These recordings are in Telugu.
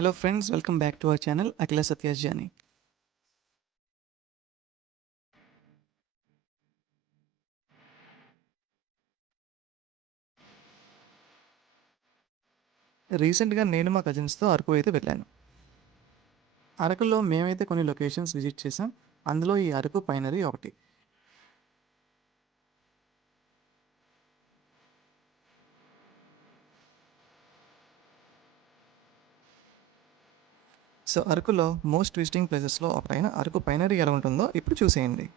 Hello friends, welcome back to our channel Akila Satya's Journey. రీసెంట్గా నేను మా కజిన్స్తో అరకు అయితే వెళ్ళాను. అరకులో మేమైతే కొన్ని లొకేషన్స్ విజిట్ చేసాం. అందులో ఈ అరకు పైనరీ ఒకటి. సో అరకులో మోస్ట్ విజిటింగ్ ప్లేసెస్లో ఒకటైన అరకు పైనరీ ఎలా ఉంటుందో ఇప్పుడు చూసేయండి.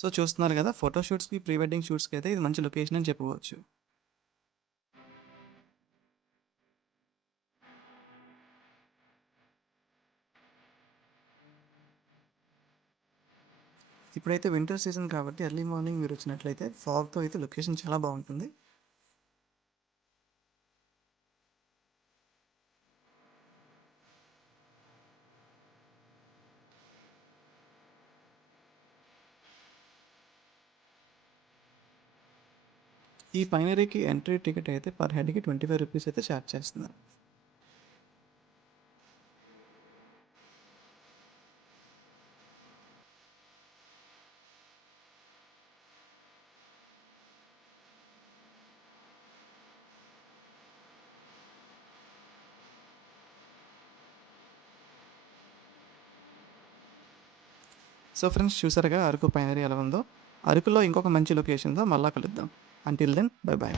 సో చూస్తున్నారు కదా, ఫోటోషూట్స్కి ప్రీ వెడ్డింగ్ షూట్స్కి అయితే ఇది మంచి లొకేషన్ అని చెప్పుకోవచ్చు. ఇప్పుడైతే వింటర్ సీజన్ కాబట్టి ఎర్లీ మార్నింగ్ మీరు వచ్చినట్లయితే ఫాగ్తో అయితే లొకేషన్ చాలా బాగుంటుంది. ఈ పైనరీకి ఎంట్రీ టికెట్ అయితే పర్ హెడ్కి 25 రూపీస్ అయితే ఛార్జ్ చేస్తున్నారు. సో ఫ్రెండ్స్, చూసారుగా అరకు పైనరీ ఎలా ఉందో. అరకులో ఇంకొక మంచి లొకేషన్తో మళ్ళా కలుద్దాం. Until then, bye bye.